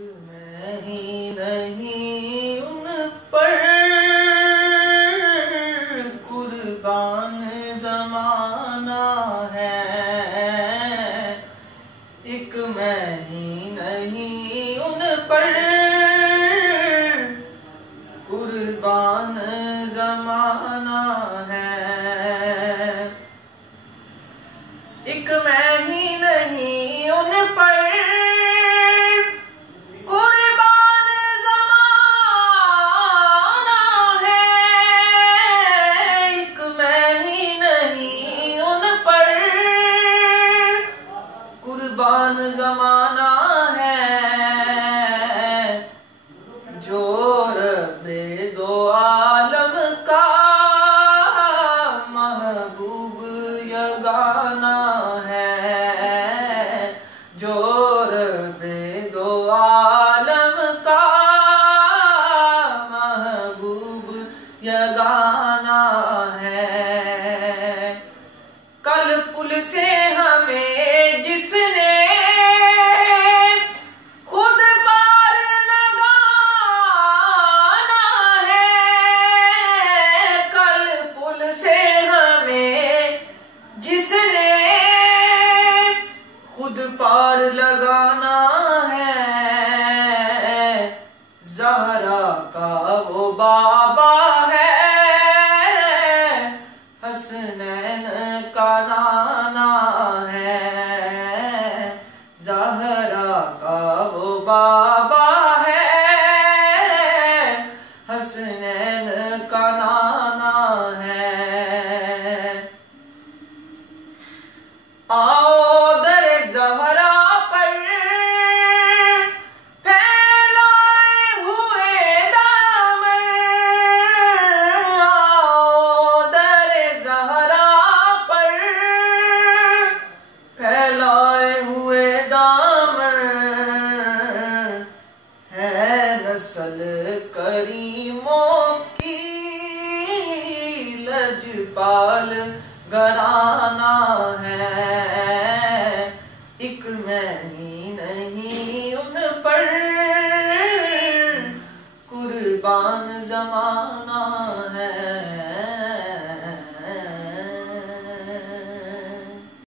मैं ही नहीं उन पर कुर्बान जमाना है। एक मैं ही नहीं उन पर कुर्बान जमाना है। एक मैं ही नहीं उन पर कुर्बान जमाना है। जो रब्बे दो आलम का महबूब यगाना है। जो रब्बे दो आलम का महबूब यगाना है। कल पुल से हमें जिसने खुद पार लगाना है। कल पुल से हमें जिसने खुद पार लगाना है। ज़हरा का वो बाबा है, हसनैन का नाना है। ज़हरा का वो बाबा है, हसनैन का नाना है। आओ दर ज़हरा पर फैलाए हुए दामन। आओ दर ज़हरा पर फैलाए हुए दामन। है नस्ल करीमों की लजपाल घराना है। एक मैं ही नहीं उन पर कुर्बान जमाना